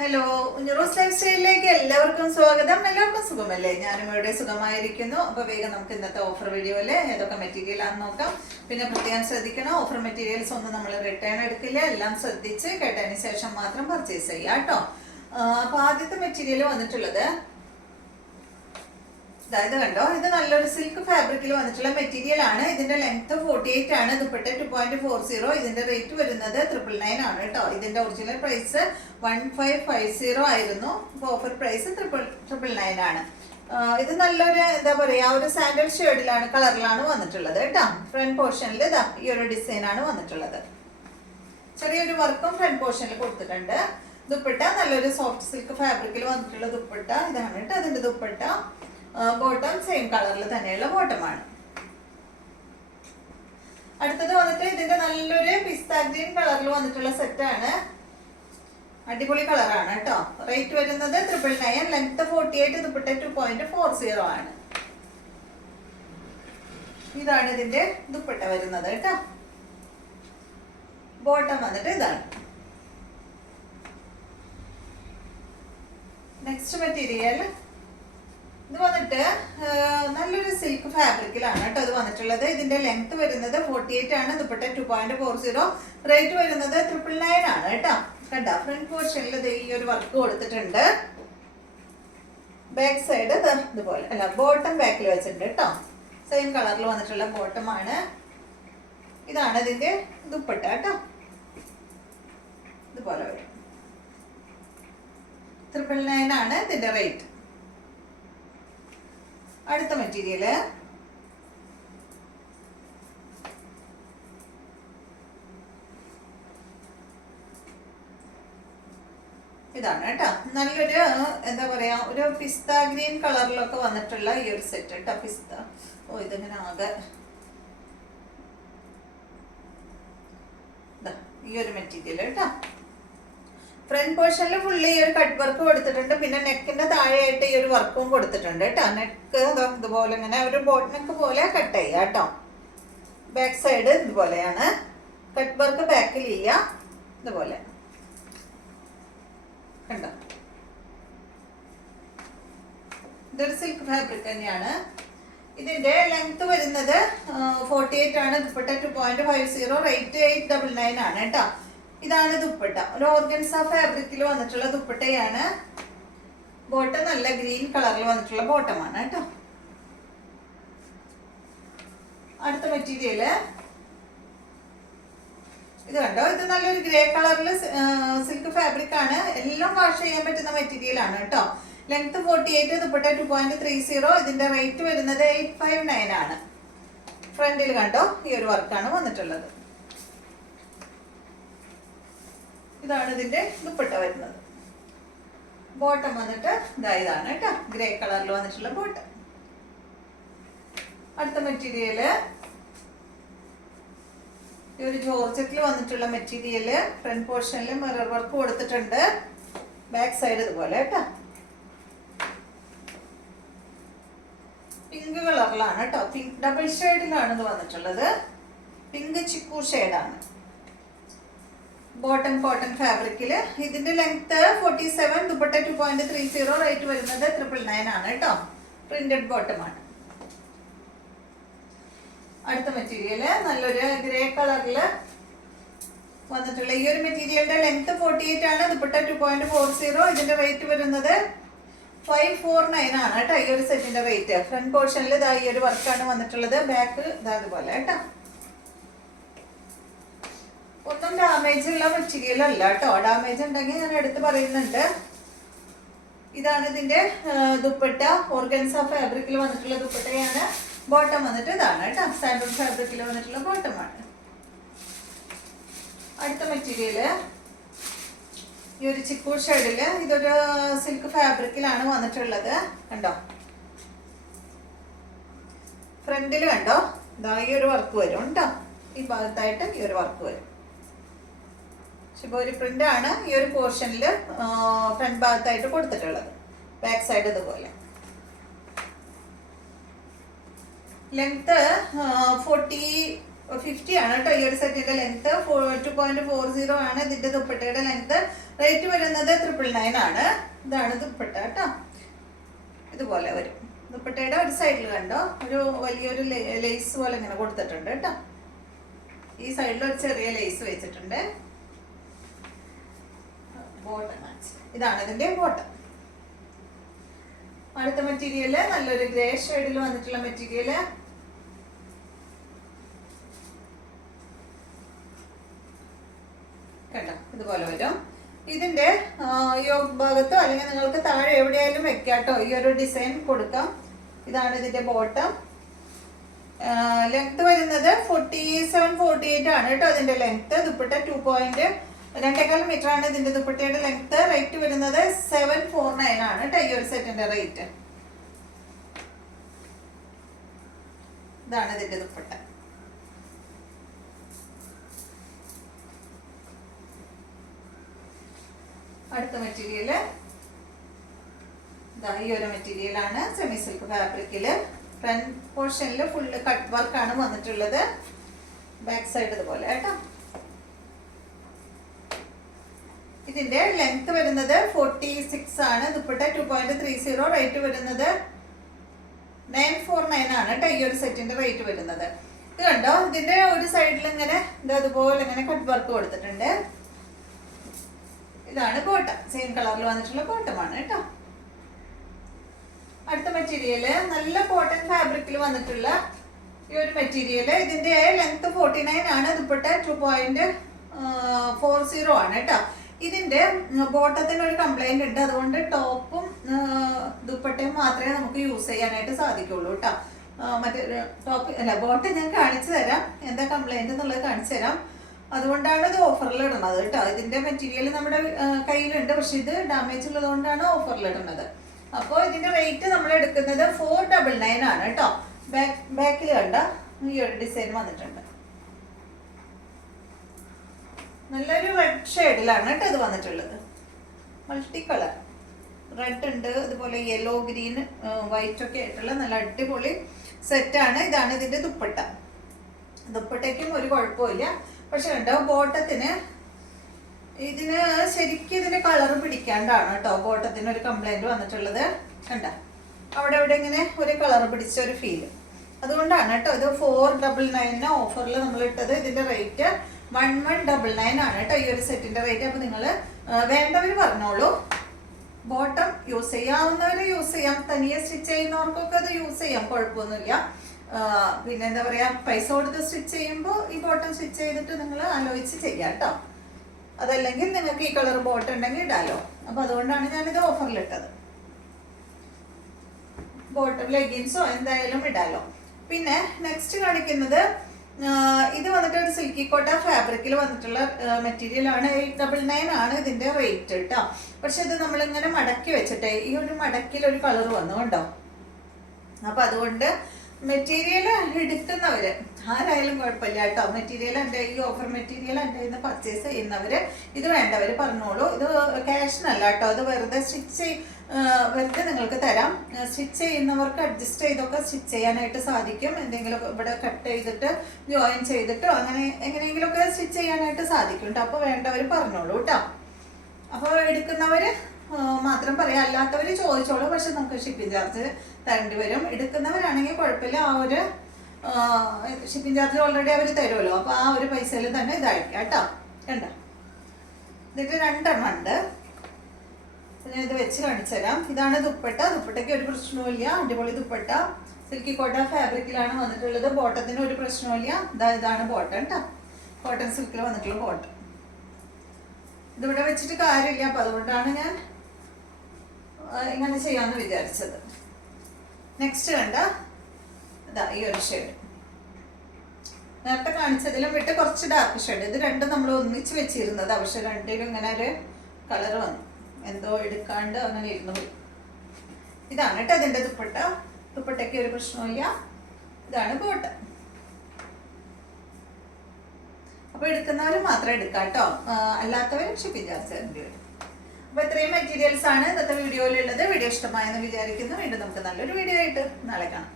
Hello, ഉഞ്ഞറോസ് life സ്റ്റൈലിലേക്ക് എല്ലാവർക്കും സ്വാഗതം. എല്ലാവർക്കും സുഖമല്ലേ? ഞാനും ഇവിടെ സുഖമായിരിക്കുന്നു. അപ്പോൾ വേഗം നമുക്ക് ഇന്നത്തെ ഓഫർ വീഡിയോയിൽ ഏതൊക്കെ മെറ്റീരിയൽ ആണെന്ന് നോക്കാം. പിന്നെ പ്രത്യേകം ശ്രദ്ധിക്കണം, ഓഫർ മെറ്റീരിയൽസ് ഒന്നും നമ്മൾ റിട്ടേൺ എടുക്കില്ല. എല്ലാം ശ്രദ്ധിച്ച് കേട്ടതിന് ശേഷം മാത്രം പർച്ചേസ് ചെയ്യാം കേട്ടോ. അപ്പോൾ ആദ്യത്തെ മെറ്റീരിയൽ വന്നിട്ടുള്ളത് ഇത് കണ്ടോ, ഇത് നല്ലൊരു സിൽക്ക് ഫാബ്രിക്കിൽ വന്നിട്ടുള്ള മെറ്റീരിയൽ ആണ്. ഇതിന്റെ ലെങ്ത് 48 ആണ്. ദുപ്പട്ട 2.40. ഇതിന്റെ റേറ്റ് വരുന്നത് 999 ആണ് കേട്ടോ. ഇതിന്റെ ഒറിജിനൽ പ്രൈസ് 1550 ആയിരുന്നു. ഓഫർ പ്രൈസ് 999 ആണ്. ഇത് നല്ലൊരു എന്താ പറയാ, ഒരു സാൻഡൽ ഷെയ്ഡിലാണ്, കളറിലാണ് വന്നിട്ടുള്ളത് കേട്ടോ. ഫ്രണ്ട് പോർഷനിൽ ഇതാ ഈ ഒരു ഡിസൈൻ ആണ് വന്നിട്ടുള്ളത്. ചെറിയൊരു വർക്കും ഫ്രണ്ട് പോർഷനിൽ കൊടുത്തിട്ടുണ്ട്. ദുപ്പട്ട നല്ലൊരു സോഫ്റ്റ് സിൽക്ക് ഫാബ്രിക്കിൽ വന്നിട്ടുള്ള ദുപ്പട്ട ഇതാണ് കേട്ടോ. അതിന്റെ ദുപ്പട്ട ബോട്ടം സെയിം കളറിൽ തന്നെയുള്ള ബോട്ടമാണ്. അടുത്തത് വന്നിട്ട് ഇതിന്റെ നല്ലൊരു പിസ്ത ഗ്രീൻ കളറിൽ വന്നിട്ടുള്ള സെറ്റാണ്. അടിപൊളി കളറാണ് കേട്ടോ. റേറ്റ് വരുന്നത് 999. ലെങ്ത് 48, ദുപ്പട്ട 2.40 ആണ്. ഇതാണ് ഇതിന്റെ ദുപ്പട്ട വരുന്നത് കേട്ടോ. ബോട്ടം വന്നിട്ട് ഇതാണ്. നെക്സ്റ്റ് മെറ്റീരിയൽ ഇത് വന്നിട്ട് നല്ലൊരു സിൽക്ക് ഫാബ്രിക്കിലാണ് കേട്ടോ ഇത് വന്നിട്ടുള്ളത്. ഇതിന്റെ ലെങ്ത് വരുന്നത് 48 ആണ്. ദുപ്പട്ട 2.40. റേറ്റ് വരുന്നത് 999 ആണ് കേട്ടോ. കണ്ടോ, ഫ്രണ്ട് പോർഷനിൽ ഈ ഒരു വർക്ക് കൊടുത്തിട്ടുണ്ട്. ബാക്ക് സൈഡ് ഇതുപോലെ അല്ല, ബോട്ടം ബാക്കിൽ വെച്ചിട്ടുണ്ട് കേട്ടോ. സെയിം കളറിൽ വന്നിട്ടുള്ള ബോട്ടമാണ്. ഇതാണ് ഇതിന്റെ ദുപ്പട്ട കേട്ടോ. ഇതുപോലെ വരും. 999 ആണ് ഇതിന്റെ റേറ്റ്. അടുത്ത മെറ്റീരിയല് ഇതാണ് കേട്ടോ. നല്ലൊരു എന്താ പറയാ, ഒരു പിസ്ത ഗ്രീൻ കളറിലൊക്കെ വന്നിട്ടുള്ള ഈ ഒരു സെറ്റ് കേട്ടോ. പിസ്ത ഇതിങ്ങനെ ആകെ ഈ ഒരു മെറ്റീരിയൽ കേട്ടോ. ഫ്രണ്ട് പോർഷനിൽ ഫുള്ളി ഈ ഒരു കട്ട് വർക്ക് കൊടുത്തിട്ടുണ്ട്. പിന്നെ നെക്കിന്റെ താഴെയായിട്ട് ഈ ഒരു വർക്കും കൊടുത്തിട്ടുണ്ട് കേട്ടോ. നെക്ക് ഇതുപോലെ ഇങ്ങനെ ഒരു ബോട്ട് നെക്ക് പോലെ കട്ട് ചെയ്യുക കേട്ടോ. ബാക്ക് സൈഡ് ഇതുപോലെയാണ്. കട്ട് വർക്ക് ബാക്കിലില്ല, ഇതുപോലെ കണ്ടോ. ഇതൊരു സിൽക്ക് ഫാബ്രിക് തന്നെയാണ്. ഇതിന്റെ ലെങ്ത് വരുന്നത് 48 ആണ്. ദുപ്പട്ട 2.50. റേറ്റ് 899 ആണ് കേട്ടോ. ഇതാണ് ദുപ്പട്ട. ഒരു ഓർഗൻസ ഫാബ്രിക്കിൽ വന്നിട്ടുള്ള ദുപ്പട്ടയാണ്. ബോട്ടം നല്ല ഗ്രീൻ കളറിൽ വന്നിട്ടുള്ള ബോട്ടമാണ് കേട്ടോ. അടുത്ത മെറ്റീരിയല് ഇത് കണ്ടോ. ഇത് നല്ലൊരു ഗ്രേ കളറിൽ സിൽക്ക് ഫാബ്രിക് ആണ്. എല്ലാം വാഷ് ചെയ്യാൻ പറ്റുന്ന മെറ്റീരിയൽ ആണ് കേട്ടോ. ലെങ്ത് 48, ദുപ്പട്ട 2.30. ഇതിന്റെ റേറ്റ് വരുന്നത് 859 ആണ്. ഫ്രണ്ടിൽ കണ്ടോ ഈ ഒരു വർക്കാണ് വന്നിട്ടുള്ളത്. ഇതാണ് ഇതിന്റെ ദുപ്പട്ട വരുന്നത്. ബോട്ടം വന്നിട്ട് ഇതാണ് കേട്ടോ. ഗ്രേ കളറിൽ വന്നിട്ടുള്ള ബോട്ടം. അടുത്ത മെറ്റീരിയല് ഈ ഒരു ജോർജറ്റിൽ വന്നിട്ടുള്ള മെറ്റീരിയല്. ഫ്രണ്ട് പോർഷനിൽ മിറർ വർക്ക് കൊടുത്തിട്ടുണ്ട്. ബാക്ക് സൈഡ് ഇതുപോലെ കേട്ടോ. പിങ്ക് കളറിലാണ് കേട്ടോ. പിങ്ക് ഡബിൾ ഷെയ്ഡിലാണ് ഇത് വന്നിട്ടുള്ളത്. പിങ്ക് ചിക്കു ഷെയ്ഡാണ്. ബോട്ടം കോട്ടൺ ഫാബ്രിക്കില്. ഇതിന്റെ ലെങ്ത് 47, ദുപ്പട്ട 2.30. റേറ്റ് വരുന്നത് 999 ആണ് കേട്ടോ. പ്രിന്റഡ് ബോട്ടമാണ്. അടുത്ത മെറ്റീരിയല് നല്ലൊരു ഗ്രേ കളറില് വന്നിട്ടുള്ള ഈ ഒരു മെറ്റീരിയലിന്റെ ലെങ്ത് 48 ആണ്. ദുപ്പട്ട 2.40. ഇതിന്റെ റേറ്റ് വരുന്നത് 549 ആണ് കേട്ടോ. ഈ ഒരു സെറ്റിന്റെ റേറ്റ്. ഫ്രണ്ട് പോർഷനിൽ ഈ ഒരു വർക്കാണ് വന്നിട്ടുള്ളത്. ബാക്ക് അതുപോലെ കേട്ടോ. ഒന്നും ഡാമേജ് ഉള്ള മെറ്റീരിയൽ അല്ല കേട്ടോ. ഡാമേജ് ഉണ്ടെങ്കിൽ ഞാൻ എടുത്ത് പറയുന്നുണ്ട്. ഇതാണ് ഇതിന്റെ ദുപ്പട്ട. ഓർഗൻസ ഫാബ്രിക്കിൽ വന്നിട്ടുള്ള ദുപ്പട്ടയാണ്. ബോട്ടം വന്നിട്ട് ഇതാണ് കേട്ടോ. സാൻഡൽ ഫാബ്രിക്കിൽ വന്നിട്ടുള്ള ബോട്ടമാണ്. അടുത്ത മെറ്റീരിയല് ഈ ഒരു ചിക്കു ഷെയ്ഡില്. ഇതൊരു സിൽക്ക് ഫാബ്രിക്കിലാണ് വന്നിട്ടുള്ളത്. കണ്ടോ, ഫ്രണ്ടിൽ കണ്ടോ ഈ ഒരു വർക്ക് വരും കേട്ടോ. ഈ ഭാഗത്തായിട്ട് ഈ ഒരു വർക്ക് വരും. ഒരു പ്രിന്റ് ആണ് ഈ ഒരു പോർഷനിൽ ഫ്രണ്ട് ഭാഗത്തായിട്ട് കൊടുത്തിട്ടുള്ളത്. ബാക്ക് സൈഡ് ഇതുപോലെ. ലെങ്ത് 50 ആണ് കേട്ടോ ഈ ഒരു സെറ്റിന്റെ ലെങ്ത്. 2.40 ആണ് ഇതിന്റെ ദുപ്പട്ടയുടെ ലെങ്ത്. റേറ്റ് വരുന്നത് 999 ആണ്. ഇതാണ് ദുപ്പട്ട കേട്ടോ. ഇതുപോലെ വരും. ദുപ്പട്ടയുടെ ഒരു സൈഡിൽ കണ്ടോ ഒരു വലിയൊരു ലേസ് പോലെ ഇങ്ങനെ കൊടുത്തിട്ടുണ്ട് കേട്ടോ. ഈ സൈഡിൽ ഒരു ചെറിയ ലേസ് വെച്ചിട്ടുണ്ട്. ബോട്ടം ഇതാണ് ഇതിന്റെ ബോട്ടം. അടുത്ത മെറ്റീരിയല് നല്ലൊരു ഗ്രേ ഷെയ്ഡിൽ വന്നിട്ടുള്ള മെറ്റീരിയല്. കേട്ടോ ഇതുപോലെ വരും. ഇതിന്റെ യോഗ് ഭാഗത്തോ അല്ലെങ്കിൽ നിങ്ങൾക്ക് താഴെ എവിടെയായാലും വെക്കാട്ടോ ഈ ഒരു ഡിസൈൻ കൊടുക്കാം. ഇതാണ് ഇതിന്റെ ബോട്ടം. ലെങ്ത് വരുന്നത് 47-48 ആണ് കേട്ടോ ഇതിന്റെ ലെങ്ത്. ദുപ്പട്ട 2.2 മീറ്റർ ആണ് ഇതിന്റെ ദുപ്പട്ടയുടെ ലെങ്ത്. റേറ്റ് വരുന്നത് 749 ആണ് കേട്ടോ ഈ ഒരു സെറ്റിന്റെ റേറ്റ്. ഇതാണ് ഇതിന്റെ ദുപ്പട്ട. അടുത്ത മെറ്റീരിയല് ഈ ഒരു മെറ്റീരിയലാണ്. സെമി സിൽക്ക് ഫാബ്രിക്കില് ഫ്രണ്ട് പോർഷനിൽ ഫുള്ള് കട്ട് വർക്കാണ് വന്നിട്ടുള്ളത്. ബാക്ക് സൈഡ് ഇതുപോലെ കേട്ടോ. ഇതിന്റെ ലെങ്ത് വരുന്നത് 46 ആണ്. ദുപ്പട്ട 2.30. റേറ്റ് വരുന്നത് 949 ആണ് കേട്ടോ ഈ ഒരു സെറ്റിന്റെ റേറ്റ് വരുന്നത്. ഇത് കണ്ടോ ഇതിന്റെ ഒരു സൈഡിൽ ഇങ്ങനെ അതുപോലെ ഇങ്ങനെ കട്ട് വർക്ക് കൊടുത്തിട്ടുണ്ട്. ഇതാണ് ബോട്ടം. സെയിം കളറിൽ വന്നിട്ടുള്ള ബോട്ടമാണ് കേട്ടോ. അടുത്ത മെറ്റീരിയല് നല്ല കോട്ടൺ ഫാബ്രിക്കിൽ വന്നിട്ടുള്ള ഈ ഒരു മെറ്റീരിയല്. ഇതിന്റെ ലെങ്ത് 49 ആണ്. ദുപ്പട്ട 2.40 ആണ് കേട്ടോ. ഇതിന്റെ ബോട്ടത്തിന് ഒരു കംപ്ലൈന്റ് ഉണ്ട്. അതുകൊണ്ട് ടോപ്പും ദുപ്പട്ടയും മാത്രമേ നമുക്ക് യൂസ് ചെയ്യാനായിട്ട് സാധിക്കുള്ളൂ കേട്ടോ. മറ്റേ ടോപ്പ് അല്ല ബോട്ടം ഞാൻ കാണിച്ചു തരാം. എന്താ കംപ്ലൈന്റ് എന്നുള്ളത് കാണിച്ചു തരാം. അതുകൊണ്ടാണ് ഇത് ഓഫറിൽ ഇടുന്നത് കേട്ടോ. ഇതിന്റെ മെറ്റീരിയൽ നമ്മുടെ കയ്യിലുണ്ട്, പക്ഷെ ഇത് ഡാമേജ് ഉള്ളത് കൊണ്ടാണ് ഓഫറിൽ ഇടുന്നത്. അപ്പോൾ ഇതിന്റെ റേറ്റ് നമ്മൾ എടുക്കുന്നത് 499 ആണ് കേട്ടോ. ബാക്കിൽ കണ്ട ഈ ഒരു ഡിസൈൻ വന്നിട്ടുണ്ട്. നല്ലൊരു റെഡ് ഷെയ്ഡിലാണ് കേട്ടോ ഇത് വന്നിട്ടുള്ളത്. മൾട്ടി കളർ റെഡ് ഉണ്ട്, അതുപോലെ യെല്ലോ, ഗ്രീൻ, വൈറ്റ് ഒക്കെ ആയിട്ടുള്ള നല്ല അടിപൊളി സെറ്റാണ്. ഇതാണ് ഇതിന്റെ ദുപ്പട്ട. ദുപ്പട്ടയ്ക്കും ഒരു കുഴപ്പമില്ല. പക്ഷെ കണ്ടോ ബോട്ടത്തിന് ഇതിന് ശരിക്കും ഇതിന്റെ കളർ പിടിക്കാണ്ടാണ് കേട്ടോ ബോട്ടത്തിന് ഒരു കംപ്ലൈന്റ് വന്നിട്ടുള്ളത്. കണ്ട അവിടെ ഇവിടെ ഇങ്ങനെ ഒരു കളർ പിടിച്ച ഒരു ഫീല്. അതുകൊണ്ടാണ് കേട്ടോ ഇത് 499 ഓഫറിൽ നമ്മൾ ഇട്ടത്. ഇതിന്റെ റേറ്റ് 1199 ആണ് കേട്ടോ ഈ ഒരു സെറ്റിന്റെ റേറ്റ്. അപ്പൊ നിങ്ങൾ വേണ്ടവർ പറഞ്ഞോളൂ. ബോട്ടം യൂസ് ചെയ്യാവുന്നവര് യൂസ് ചെയ്യാം. തനിയെ സ്റ്റിച്ച് ചെയ്യുന്നവർക്കൊക്കെ അത് യൂസ് ചെയ്യാം, കുഴപ്പമൊന്നുമില്ല. പിന്നെ എന്താ പറയാ പൈസ കൊടുത്ത് സ്റ്റിച്ച് ചെയ്യുമ്പോൾ ഈ ബോട്ടം സ്റ്റിച്ച് ചെയ്തിട്ട് നിങ്ങൾ ആലോചിച്ച് ചെയ്യാം കേട്ടോ. അതല്ലെങ്കിൽ നിങ്ങൾക്ക് ഈ കളർ ബോട്ടം ഉണ്ടെങ്കിൽ ഇടാലോ. അപ്പൊ അതുകൊണ്ടാണ് ഞാനിത് ഓഫറിലിട്ടത്. ബോട്ടം ലെഗിൻസോ എന്തായാലും ഇടാലോ. പിന്നെ നെക്സ്റ്റ് കാണിക്കുന്നത് ഇത് വന്നിട്ട് ഒരു സിൽക്കി കോട്ട ഫാബ്രിക്കിൽ വന്നിട്ടുള്ള മെറ്റീരിയൽ ആണ്. 899 ആണ് ഇതിന്റെ റേറ്റ് കേട്ടോ. പക്ഷെ ഇത് നമ്മളിങ്ങനെ മടക്കി വെച്ചിട്ടേ ഈ ഒരു മടക്കിൽ ഒരു കളർ വന്നു കണ്ടോ. അപ്പൊ അതുകൊണ്ട് മെറ്റീരിയൽ എടുക്കുന്നവര് ആരായാലും കുഴപ്പമില്ല കേട്ടോ. മെറ്റീരിയൽ എൻ്റെ ഈ ഓഫർ മെറ്റീരിയൽ എൻ്റെ കയ്യിൽ നിന്ന് പർച്ചേസ് ചെയ്യുന്നവര് ഇത് വേണ്ടവർ പറഞ്ഞോളൂ. ഇത് ക്യാഷിനല്ല കേട്ടോ, ഇത് വെറുതെ വെറുതെ നിങ്ങൾക്ക് തരാം. സ്റ്റിച്ച് ചെയ്യുന്നവർക്ക് അഡ്ജസ്റ്റ് ചെയ്തൊക്കെ സ്റ്റിച്ച് ചെയ്യാനായിട്ട് സാധിക്കും. എന്തെങ്കിലും ഇവിടെ കട്ട് ചെയ്തിട്ട് ജോയിൻ ചെയ്തിട്ടോ അങ്ങനെ എങ്ങനെയെങ്കിലുമൊക്കെ സ്റ്റിച്ച് ചെയ്യാനായിട്ട് സാധിക്കും കേട്ടോ. അപ്പോൾ വേണ്ടവർ പറഞ്ഞോളൂ കേട്ടോ. അപ്പോൾ എടുക്കുന്നവര് മാത്രം പറയാം, അല്ലാത്തവർ ചോദിച്ചോളൂ. പക്ഷെ നമുക്ക് ഷിപ്പിംഗ് ചാർജ് തരേണ്ടി വരും. എടുക്കുന്നവരാണെങ്കിൽ കുഴപ്പമില്ല, ആ ഒരു ഷിപ്പിംഗ് ചാർജ് ഓൾറെഡി അവർ തരുമല്ലോ. അപ്പോൾ ആ ഒരു പൈസയിൽ തന്നെ ഇതായിരിക്കാം കേട്ടോ. കണ്ടോ ഇതിട്ട് 2 എണ്ണം ഉണ്ട്. ഞാൻ ഇത് വെച്ച് കാണിച്ചു തരാം. ഇതാണ് ദുപ്പട്ട. ദുപ്പട്ടയ്ക്ക് ഒരു പ്രശ്നവുമില്ല, അടിപൊളി ദുപ്പട്ട. സിൽക്കി കോട്ട ഫാബ്രിക്കിലാണ് വന്നിട്ടുള്ളത്. ബോട്ടത്തിന് ഒരു പ്രശ്നവുമില്ല. ഇതാണ് ബോട്ടം കേട്ടോ. കോട്ടൺ സിൽക്കിൽ വന്നിട്ടുള്ള ബോട്ടം. ഇതിവിടെ വെച്ചിട്ട് കാര്യമില്ല, അപ്പം അതുകൊണ്ടാണ് ഞാൻ ഇങ്ങനെ ചെയ്യാമെന്ന് വിചാരിച്ചത്. നെക്സ്റ്റ് കണ്ട ഇതാ ഈ ഒരു ഷെയ്ഡ്. നേരത്തെ കാണിച്ചതിലും വിട്ട് കുറച്ച് ഡാർക്ക് ഷെയ്ഡ്. ഇത് രണ്ടും നമ്മൾ ഒന്നിച്ച് വെച്ചിരുന്നത്, പക്ഷെ രണ്ടിലും ഇങ്ങനെ ഒരു കളർ വന്നു, എന്തോ എടുക്കാണ്ട് അങ്ങനെ ഇരുന്നു പോയി. ഇതാണ് കേട്ടോ അതിൻ്റെ ദുപ്പട്ട. ദുപ്പട്ടയ്ക്ക് ഒരു പ്രശ്നമില്ല. ഇതാണ് ബോട്ടം. അപ്പോൾ എടുക്കുന്നവർ മാത്രം എടുക്കാം കേട്ടോ, അല്ലാത്തവരും ഷിപ്പിംഗ് ചാർജ് തരേണ്ടി വരും. അപ്പോൾ ഇത്രയും മെറ്റീരിയൽസ് ആണ് ഇന്നത്തെ വീഡിയോയിലുള്ളത്. വീഡിയോ ഇഷ്ടമായെന്ന് വിചാരിക്കുന്നു. വീണ്ടും നമുക്ക് നല്ലൊരു വീഡിയോ ആയിട്ട് നാളെ കാണാം.